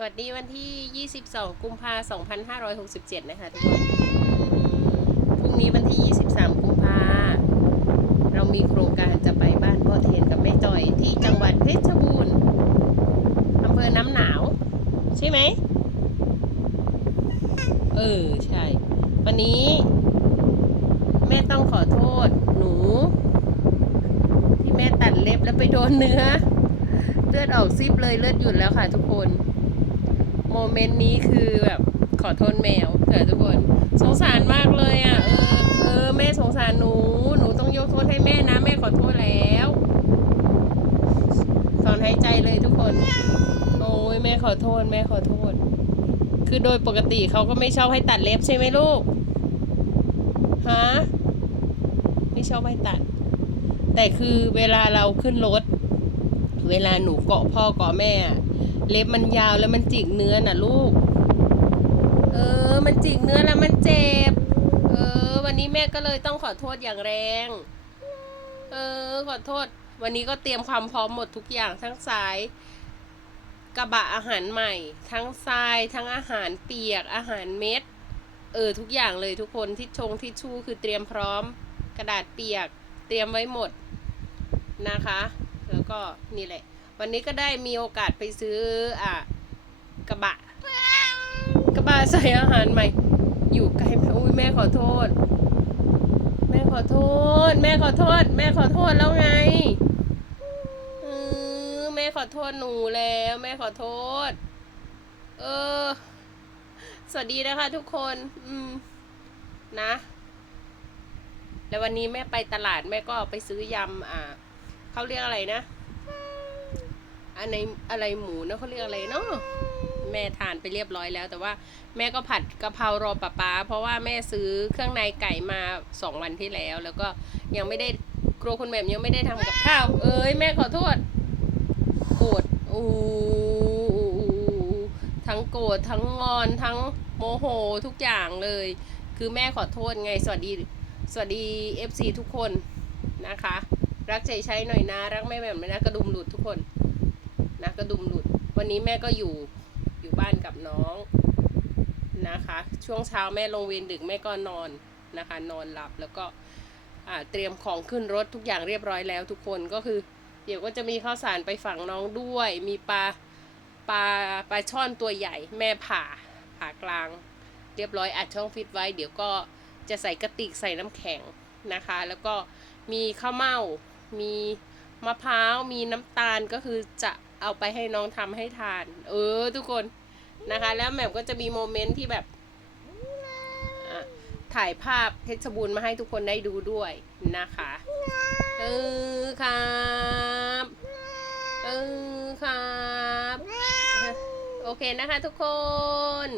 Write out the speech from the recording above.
สวัสดีวันที่ 22 กุมภาพันธ์2567 นะคะทุกคน พรุ่งนี้วันที่ 23 กุมภาเรามีโครงการจะไปบ้านพ่อเทนกับแม่จอยที่จังหวัดเพชรบูรณ์อำเภอน้ำหนาว ใช่ไหม เออ ใช่ วันนี้ แม่ต้องขอโทษหนู ที่แม่ตัดเล็บแล้วไปโดนเนื้อ เลือดออกซิบเลยเลือดหยุดแล้วค่ะทุกคน เมนต์นี้คือแบบขอโทษแมวค่ะทุกคน สงสารมากเลยอะ เออ เออ แม่สงสารหนู หนูต้องยกโทษให้แม่นะ แม่ขอโทษแล้วถอนหายใจเลยทุกคน โอ้ยแม่ขอโทษ แม่ขอโทษ คือโดยปกติเขาก็ไม่ชอบให้ตัดเล็บใช่ไหมลูก ฮะ ไม่ชอบให้ตัด แต่คือเวลาเราขึ้นรถ เวลาหนูเกาะพ่อเกาะแม่ เล็บมันยาวแล้วมันจิกเนื้อน่ะลูก เออ มันจิกเนื้อแล้วมันเจ็บ เออ วันนี้แม่ก็เลยต้องขอโทษอย่างแรง เออ ขอโทษ วันนี้ก็เตรียมความพร้อมหมดทุกอย่างทั้งสาย กระบะอาหารใหม่ ทั้งทราย ทั้งอาหารเปียก อาหารเม็ด เออ ทุกอย่างเลยทุกคนทิชชงทิชชู่คือเตรียมพร้อม กระดาษเปียก เตรียมไว้หมดนะคะ แล้วก็นี่แหละ วันนี้ก็ได้มีโอกาสไปซื้ออะกระบะ กระบะใส่อาหารใหม่ อยู่ไกลอุ้ยแม่ขอโทษ แม่ขอโทษ แม่ขอโทษ แม่ขอโทษแล้วไงเออแม่ขอโทษหนูแล้ว แม่ขอโทษ เออ สวัสดีนะคะทุกคน อืม นะแล้ววันนี้แม่ไปตลาดแม่ก็ไปซื้อยำอ่าเขาเรียกอะไรนะ อันในอะไรหมูนะเขาเรียกอะไรเนาะแม่ทานไปเรียบร้อยแล้ว แต่ว่าแม่ก็ผัดกะเพรารอป้าป๊าเพราะว่าแม่ซื้อเครื่องในไก่มาสองวันที่แล้ว แล้วก็ยังไม่ได้ครัวคุณแม่ยังไม่ได้ทำกับข้าว เอ้ยแม่ขอโทษโกรธอู้ทั้งโกรธทั้งงอนทั้งโมโหทุกอย่างเลย คือแม่ขอโทษไงสวัสดีสวัสดี FC ทุกคนนะคะ รักใจใช้หน่อยนะ รักแม่แบบไม่นะกระดุมหลุดทุกคน นะกระดุมหลุด วันนี้แม่ก็อยู่อยู่บ้านกับน้องนะคะ ช่วงเช้าแม่ลงเวรดึกแม่ก็นอนนะคะ นอนหลับแล้วก็เตรียมของขึ้นรถทุกอย่างเรียบร้อยแล้วทุกคนก็คือ เดี๋ยวก็จะมีข้าวสารไปฝังน้องด้วย มีปลาปลาปลาช่อนตัวใหญ่ แม่ผ่าผ่ากลาง เรียบร้อยอัดช่องฟิตไว้ เดี๋ยวก็จะใส่กระติกใส่น้ำแข็งนะคะ แล้วก็มีข้าวเม่ามีมะพร้าวมีน้ำตาลก็คือจะ เอาไปให้น้องทำให้ทาน เออ ทุกคนนะคะ แล้วแหม่มก็จะมีโมเมนต์ที่แบบถ่ายภาพเพชรบูรณ์มาให้ทุกคนได้ดูด้วยนะคะ เออครับเออครับ โอเคนะคะทุกคน